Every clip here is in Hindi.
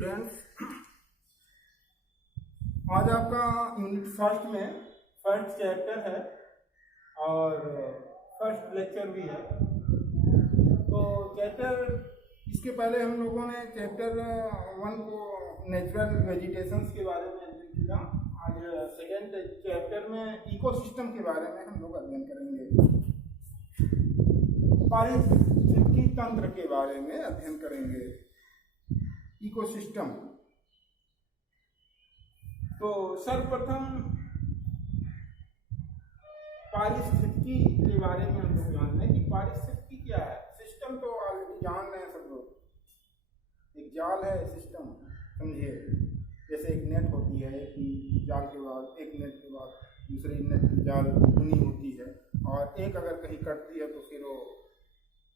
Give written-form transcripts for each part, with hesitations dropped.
स्टूडेंट्स, आज आपका यूनिट फर्स्ट में फर्स्ट चैप्टर है और फर्स्ट लेक्चर भी है। तो चैप्टर इसके पहले हम लोगों ने चैप्टर 1 को नेचुरल वेजिटेशंस के बारे में अध्ययन किया। आज सेकेंड चैप्टर में इकोसिस्टम के बारे में हम लोग अध्ययन करेंगे, पारिस्थितिकी तंत्र के बारे में अध्ययन करेंगे, इकोसिस्टम। तो सर्वप्रथम पारिस्थितिकी के बारे में हम लोग जान लें कि पारिस्थितिकी क्या है। सिस्टम तो ऑलरेडी जान रहे हैं सब लोग, एक जाल है सिस्टम, समझिए। जैसे एक नेट होती है, एक जाल के बाद एक नेट के बाद दूसरे नेट की जाल बुनी होती है और एक अगर कहीं कटती है तो फिर वो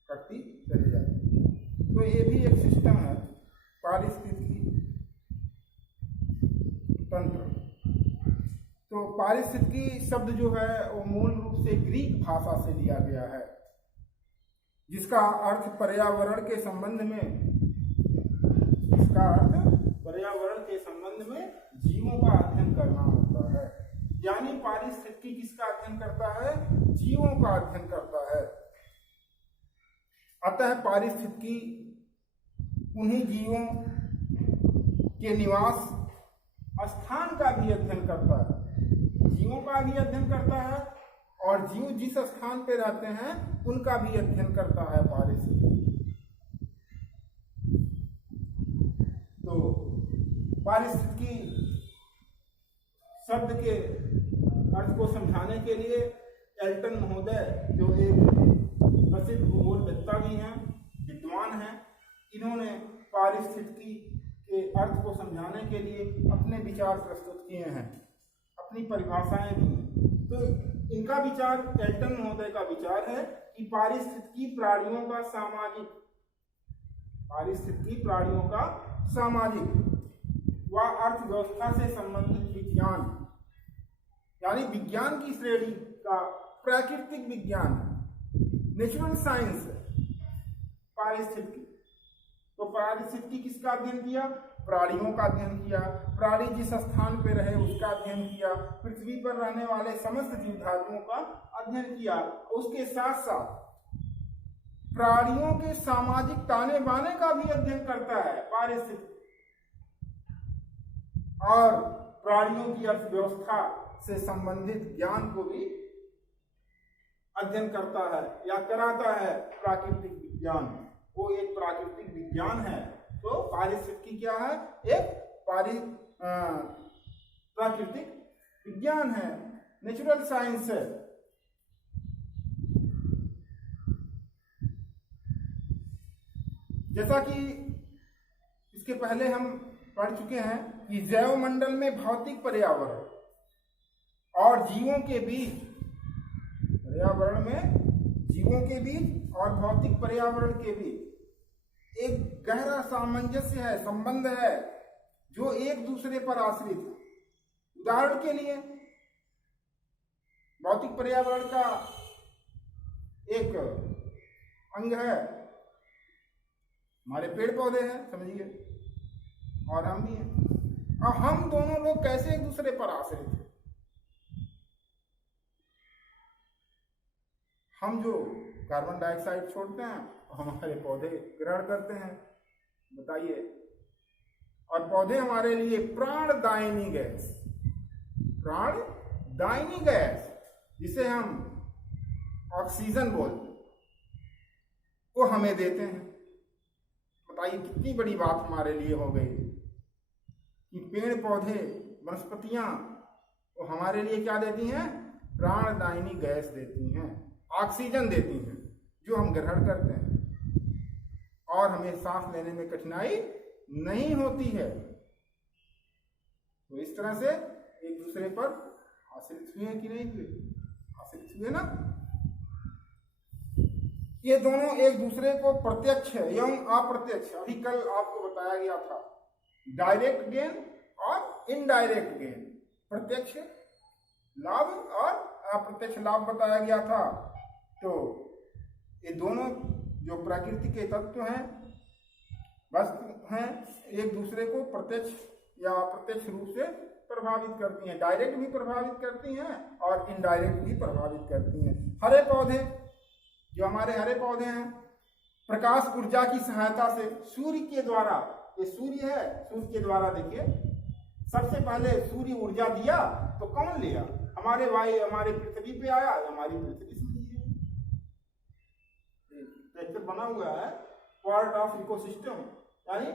कटती चली जाती है। तो ये भी एक सिस्टम है, पारिस्थितिकी तंत्र। तो पारिस्थितिकी शब्द जो है वो मूल रूप से ग्रीक भाषा से लिया गया है, जिसका अर्थ पर्यावरण के संबंध में जीवों का अध्ययन करना होता है। यानी पारिस्थितिकी किसका अध्ययन करता है? जीवों का अध्ययन करता है। अतः पारिस्थितिकी उन्हीं जीवों के निवास स्थान का भी अध्ययन करता है, जीवों का भी अध्ययन करता है और जीव जिस स्थान पे रहते हैं उनका भी अध्ययन करता है पारिस्थितिकी। तो पारिस्थितिकी शब्द के अर्थ को समझाने के लिए एल्टन महोदय, जो एक प्रसिद्ध भूगोलवेत्ता भी हैं, विद्वान हैं, इन्होंने पारिस्थितिकी के अर्थ को समझाने के लिए अपने विचार प्रस्तुत किए हैं, अपनी परिभाषाएं भी हैं। तो इनका विचार, एल्टन महोदय का विचार है कि पारिस्थितिकी प्राणियों का सामाजिक व अर्थव्यवस्था से संबंधित विज्ञान, यानी विज्ञान की श्रेणी का प्राकृतिक विज्ञान, नेचुरल साइंस पारिस्थितिकी। तो पारिस्थितिकी किसका अध्ययन किया? प्राणियों का अध्ययन किया। प्राणी जिस स्थान पर रहे उसका अध्ययन किया, पृथ्वी पर रहने वाले समस्त जीव धातुओं का अध्ययन किया। उसके साथ साथ प्राणियों के सामाजिक ताने बाने का भी अध्ययन करता है पारिस्थितिकी, और प्राणियों की अर्थव्यवस्था से संबंधित ज्ञान को भी अध्ययन करता है या कराता है प्राकृतिक विज्ञान। वो एक प्राकृतिक विज्ञान है। तो पारिस्थितिकी क्या है? एक प्राकृतिक विज्ञान है, नेचुरल साइंस है। जैसा कि इसके पहले हम पढ़ चुके हैं कि जैवमंडल में भौतिक पर्यावरण और जीवों के बीच, पर्यावरण में जीवों के बीच और भौतिक पर्यावरण के बीच एक गहरा सामंजस्य है, संबंध है, जो एक दूसरे पर आश्रित है। उदाहरण के लिए भौतिक पर्यावरण का एक अंग है, हमारे पेड़ पौधे हैं, समझिए, और हम भी हैं। और हम दोनों लोग कैसे एक दूसरे पर आश्रित हैं? हम जो कार्बन डाइऑक्साइड छोड़ते हैं हमारे पौधे ग्रहण करते हैं, बताइए। और पौधे हमारे लिए प्राणदायिनी गैस, जिसे हम ऑक्सीजन बोलते हैं, वो हमें देते हैं। बताइए कितनी बड़ी बात हमारे लिए हो गई कि पेड़ पौधे, वनस्पतियां वो हमारे लिए क्या देती हैं? प्राणदायिनी गैस देती हैं, ऑक्सीजन देती हैं, जो हम ग्रहण करते हैं और हमें सांस लेने में कठिनाई नहीं होती है। तो इस तरह से एक दूसरे पर आश्रित हुए कि नहीं हुए? आश्रित हुए ना। ये दोनों एक दूसरे को प्रत्यक्ष एवं अप्रत्यक्ष, अभी कल आपको बताया गया था, डायरेक्ट गेन और इनडायरेक्ट गेन, प्रत्यक्ष लाभ और अप्रत्यक्ष लाभ बताया गया था। तो ये दोनों जो प्रकृति के तत्व हैं, वस्तु हैं, एक दूसरे को प्रत्यक्ष या अप्रत्यक्ष रूप से प्रभावित करती हैं। डायरेक्ट भी प्रभावित करती हैं और इनडायरेक्ट भी प्रभावित करती हैं। हरे पौधे, जो हमारे हरे पौधे हैं, प्रकाश ऊर्जा की सहायता से सूर्य के द्वारा, ये सूर्य है, सूर्य के द्वारा देखिए सबसे पहले सूर्य ऊर्जा दिया तो कौन लिया? हमारे वायु हमारे पृथ्वी पे आया, हमारी पृथ्वी से लिए। स्ट्रक्चर बना हुआ है पार्ट ऑफ इकोसिस्टम, यानी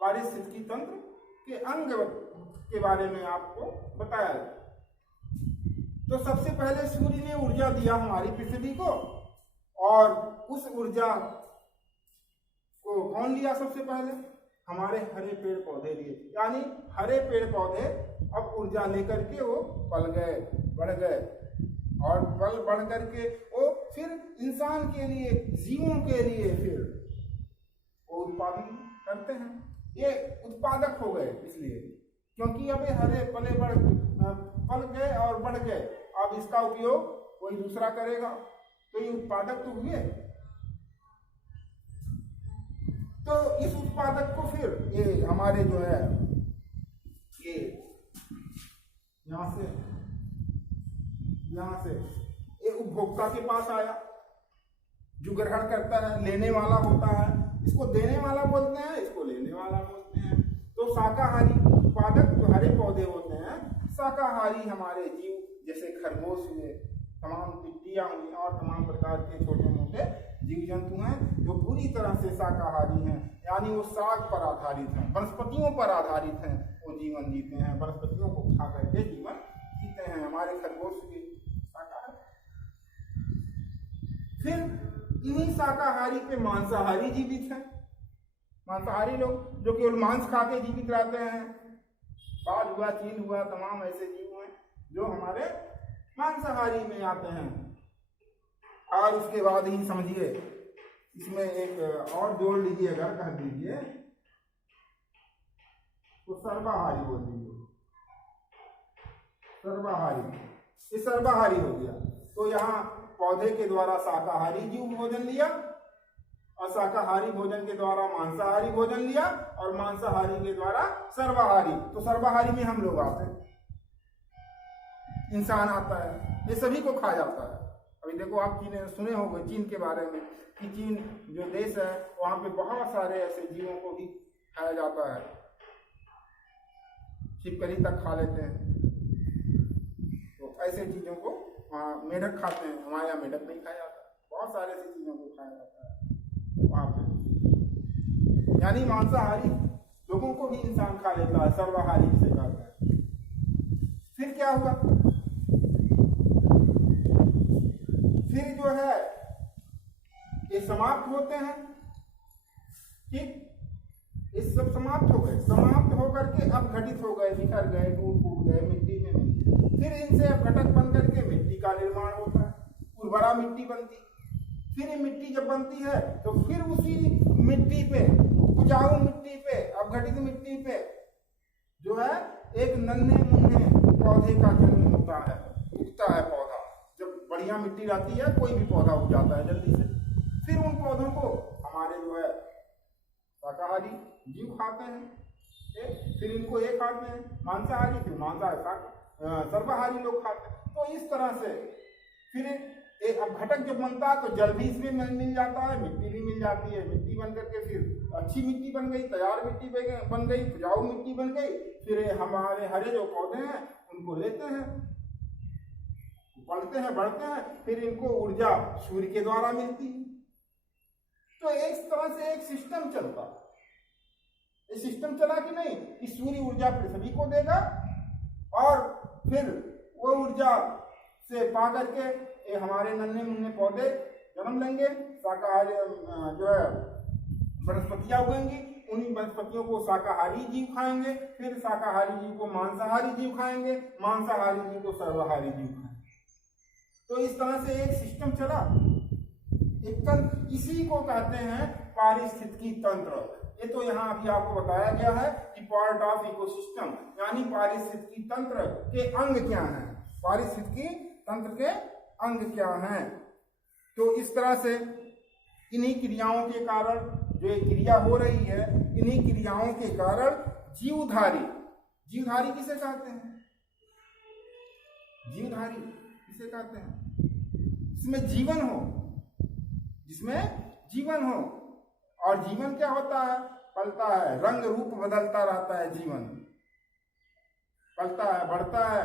पारिस्थितिकी तंत्र के अंग के बारे में आपको बताया है। तो सबसे पहले सूर्य ने ऊर्जा दिया हमारी पृथ्वी को, और उस ऊर्जा को कौन लिया? सबसे पहले हमारे हरे पेड़ पौधे लिए। यानी हरे पेड़ पौधे अब ऊर्जा लेकर के वो पल गए, बढ़ गए, और पल बढ़ करके वो फिर इंसान के लिए, जीवों के लिए फिर वो उत्पादन करते हैं। ये उत्पादक हो गए इसलिए क्योंकि अब ये हरे पल गए और बढ़ गए, अब इसका उपयोग कोई दूसरा करेगा, तो ये उत्पादक तो हुए। तो इस उत्पादक को फिर ये हमारे जो है ये यहाँ से ये उपभोक्ता के पास आया, जो ग्रहण करता है, लेने वाला होता है। इसको देने वाला बोलते हैं, इसको लेने वाला बोलते हैं। तो शाकाहारी उत्पादक जो हरे पौधे होते हैं, शाकाहारी हमारे जीव जैसे खरगोश हुए, तमाम टिड्डियाँ हुई और तमाम प्रकार के छोटे मोटे जीव जंतु हैं जो पूरी तरह से शाकाहारी हैं, यानी वो साग पर आधारित हैं, वनस्पतियों पर आधारित हैं, वो जीवन जीते हैं, वनस्पतियों को खा करके जीवन जीते हैं। हमारे खरगोश भी शाकाहारी। फिर इन्हीं शाकाहारी पे मांसाहारी जीवित हैं। मांसाहारी लोग जो केवल मांस खा के जीवित रहते हैं, बाज हुआ, चील हुआ, तमाम ऐसे जीव हैं जो हमारे मांसाहारी में आते हैं। और उसके बाद ही समझिए इसमें एक और जोड़ लीजिए, अगर कह दीजिए तो सर्वाहारी बोल दीजिए, सर्वाहारी, ये सर्वाहारी हो गया। तो यहाँ पौधे के द्वारा शाकाहारी जीव भोजन लिया, और शाकाहारी भोजन के द्वारा मांसाहारी भोजन लिया, और मांसाहारी के द्वारा सर्वाहारी। तो सर्वाहारी में हम लोग आते हैं, इंसान आता है, ये सभी को खा जाता है। अभी देखो आप चीन सुने होंगे चीन के बारे में कि चीन जो देश है वहाँ पे बहुत सारे ऐसे जीवों को भी खाया जाता है, छिपकली तक खा लेते हैं। तो ऐसे चीज़ों को मेढक खाते हैं, हमारे यहाँ मेढक नहीं खाया जाता, बहुत सारे ऐसी चीज़ों को खाया जाता है वहाँ पे। यानी मांसाहारी लोगों को भी इंसान खा लेता है, सर्वाहारी जिसे कहते हैं। फिर क्या हुआ? फिर जो है ये समाप्त होते हैं, ठीक, ये सब समाप्त हो गए, समाप्त होकर के अब घटित हो गए, बिखर गए, टूट फूट गए, मिट्टी में मिल। फिर इनसे अब घटक बन करके मिट्टी का निर्माण होता है, उर्वरा मिट्टी बनती। फिर ये मिट्टी जब बनती है तो फिर उसी मिट्टी पे, उपजाऊ मिट्टी पे, अब घटित मिट्टी पे जो है एक नन्हे मुन्ने पौधे का जन्म होता है, उगता है पौधा। जब बढ़िया मिट्टी रहती है कोई भी पौधा उग जाता है जल्दी से। फिर उन पौधों को हमारे जो है शाकाहारी जीव खाते हैं, फिर इनको ये खाते हैं मांसाहारी, फिर मांसाहारी सर्वाहारी लोग खाते हैं। तो इस तरह से फिर एक अब घटक जब बनता है तो जल भी इसमें मिल जाता है, मिट्टी भी मिल जाती है। मिट्टी बन करके फिर अच्छी मिट्टी बन गई, तैयार मिट्टी बन गई, उपजाऊ मिट्टी बन गई। फिर हमारे हरे जो पौधे हैं उनको लेते हैं, बढ़ते हैं, फिर इनको ऊर्जा सूर्य के द्वारा मिलती है। तो इस तरह से एक सिस्टम चलता है। ये सिस्टम चला कि नहीं कि सूर्य ऊर्जा पृथ्वी को देगा, और फिर वो ऊर्जा से पा करके ये हमारे नन्हे मुन्ने पौधे जन्म लेंगे, शाकाहारी जो है वनस्पतियां उगेंगी, उन्हीं वनस्पतियों को शाकाहारी जीव खाएंगे, फिर शाकाहारी जीव को मांसाहारी जीव खाएंगे, मांसाहारी जीव को सर्वाहारी जीव खाएंगे। तो इस तरह से एक सिस्टम चला, एक तंत्र, इसी को कहते हैं पारिस्थितिकी तंत्र। ये तो यहाँ अभी आपको बताया गया है कि पार्ट ऑफ इकोसिस्टम, यानी पारिस्थितिकी तंत्र के अंग क्या हैं, पारिस्थितिकी तंत्र के अंग क्या हैं। तो इस तरह से इन्हीं क्रियाओं के कारण जो ये क्रिया हो रही है, इन्हीं क्रियाओं के कारण जीवधारी, जीवधारी किसे कहते हैं? जीवधारी किसे कहते हैं? जिसमें जीवन हो, जिसमें जीवन हो। और जीवन क्या होता है? पलता है, रंग रूप बदलता रहता है जीवन, पलता है, बढ़ता है,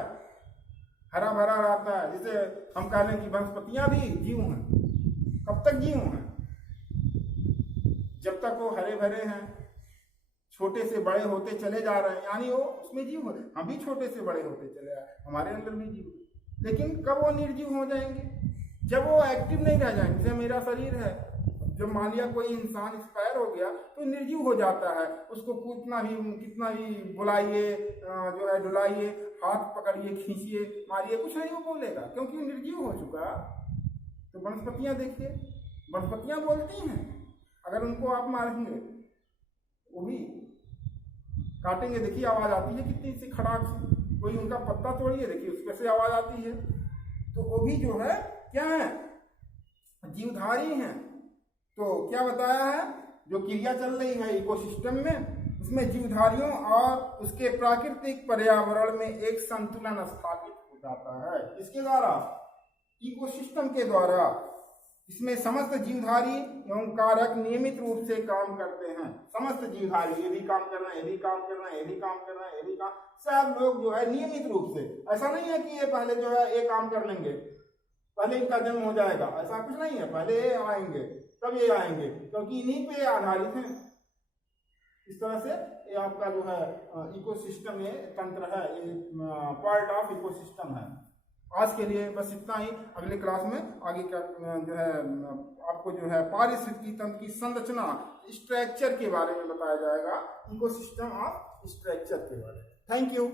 हरा भरा रहता है। जैसे हम कह लें कि वनस्पतियां भी जीव हैं। कब तक जीव हैं? जब तक वो हरे भरे हैं, छोटे से बड़े होते चले जा रहे हैं, यानी वो उसमें जीव हो। हम भी छोटे से बड़े होते चले आए, हमारे अंदर भी जीव। लेकिन कब वो निर्जीव हो जाएंगे? जब वो एक्टिव नहीं रह जाएंगे। जैसे मेरा शरीर है, जब मान लिया कोई इंसान एक्सपायर हो गया तो निर्जीव हो जाता है। उसको कितना भी बुलाइए, जो है डुलाइए, हाथ पकड़िए, खींचिए, मारिए, कुछ नहीं वो बोलेगा, क्योंकि वो निर्जीव हो चुका। तो वनस्पतियां देखिए, वनस्पतियां बोलती हैं। अगर उनको आप मारेंगे, वो भी काटेंगे, देखिए आवाज आती है कितनी सी खड़ाक सी। कोई उनका पत्ता तोड़िए, देखिए उसमें से आवाज आती है। तो वो भी जो है क्या है? जीवधारी हैं। तो क्या बताया है? जो क्रिया चल रही है इकोसिस्टम में, उसमें जीवधारियों और उसके प्राकृतिक पर्यावरण में एक संतुलन स्थापित हो जाता है। इसके द्वारा, इकोसिस्टम के द्वारा, इसमें समस्त जीवधारी एवं कारक नियमित रूप से काम करते हैं। समस्त जीवधारी, ये भी काम करना, ये भी काम करना, ये भी काम करना, ये भी काम, सब लोग जो है नियमित रूप से। ऐसा नहीं है कि ये पहले जो है ये काम कर लेंगे, पहले इनका जन्म हो जाएगा, ऐसा कुछ नहीं है। पहले ये आएंगे, तब ये आएंगे, क्योंकि इन्हीं पे आधारित हैं। इस तरह से ये आपका जो है इकोसिस्टम, ये तंत्र है, ये पार्ट ऑफ इकोसिस्टम है। आज के लिए बस इतना ही। अगले क्लास में आगे का जो है आपको जो है पारिस्थितिकी तंत्र की संरचना, स्ट्रक्चर के बारे में बताया जाएगा, इकोसिस्टम ऑफ स्ट्रक्चर के बारे में। Thank you.